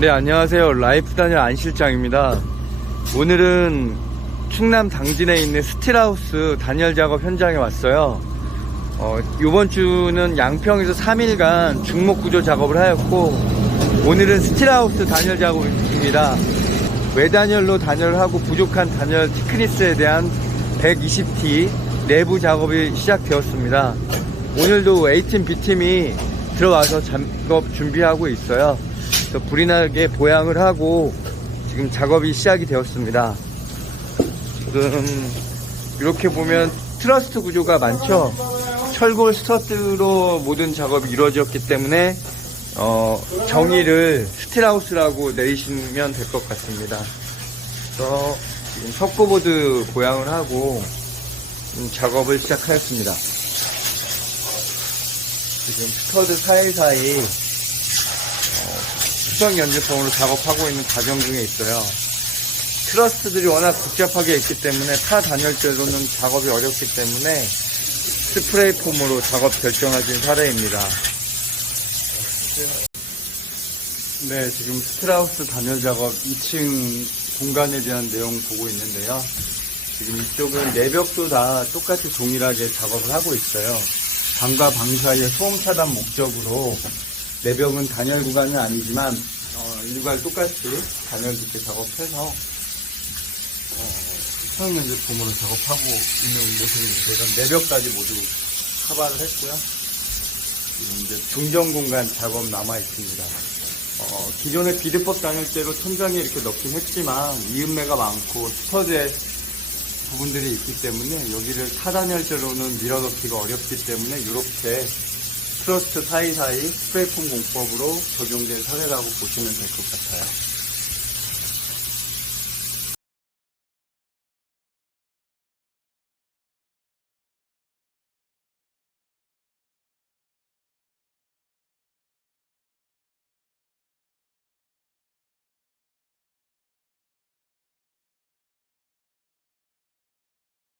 네, 안녕하세요. 라이프 단일 안 실장입니다. 오늘은 충남 당진에 있는 스틸하우스 단열 작업 현장에 왔어요. 어, 이번 주는 양평에서 3일간 중목 구조 작업을 하였고, 오늘은 스틸하우스 단열 작업입니다. 외단열로 단열을 하고 부족한 단열 티크니스에 대한 120T 내부 작업이 시작되었습니다. 오늘도 A팀, B팀이 들어와서 작업 준비하고 있어요. 그래서 불이 나게 보양을 하고 지금 작업이 시작이 되었습니다. 지금 이렇게 보면 트러스트 구조가 많죠. 철골 스터트로 모든 작업이 이루어졌기 때문에 어, 정의를 스틸하우스라고 내리시면 될 것 같습니다. 그래서 지금 석고보드 보양을 하고 작업을 시작하였습니다. 지금 스터드 사이사이 어, 수정 연주성으로 작업하고 있는 과정 중에 있어요. 트러스트들이 워낙 복잡하게 있기 때문에 타 단열재로는 작업이 어렵기 때문에 스프레이 폼으로 작업 결정하신 사례입니다. 네, 지금 스트라우스 단열 작업 2층 공간에 대한 내용 보고 있는데요. 지금 이쪽은 내벽도 다 똑같이 동일하게 작업을 하고 있어요. 방과 방 사이의 소음 차단 목적으로 내벽은 단열 구간은 아니지만 어, 일괄 똑같이 단열 짓게 작업해서 어, 수평 연제품으로 작업하고 있는 모습입니다. 이런 내벽까지 모두 커버를 했고요. 지금 이제 중정 공간 작업 남아 있습니다. 어, 기존의 비드법 단열재로 천장에 이렇게 넣긴 했지만 이음매가 많고 스터드에 부분들이 있기 때문에 여기를 타단열재로는 밀어넣기가 어렵기 때문에 이렇게 트러스트 사이사이 스프레이폼 공법으로 적용된 사례라고 보시면 될 것 같아요.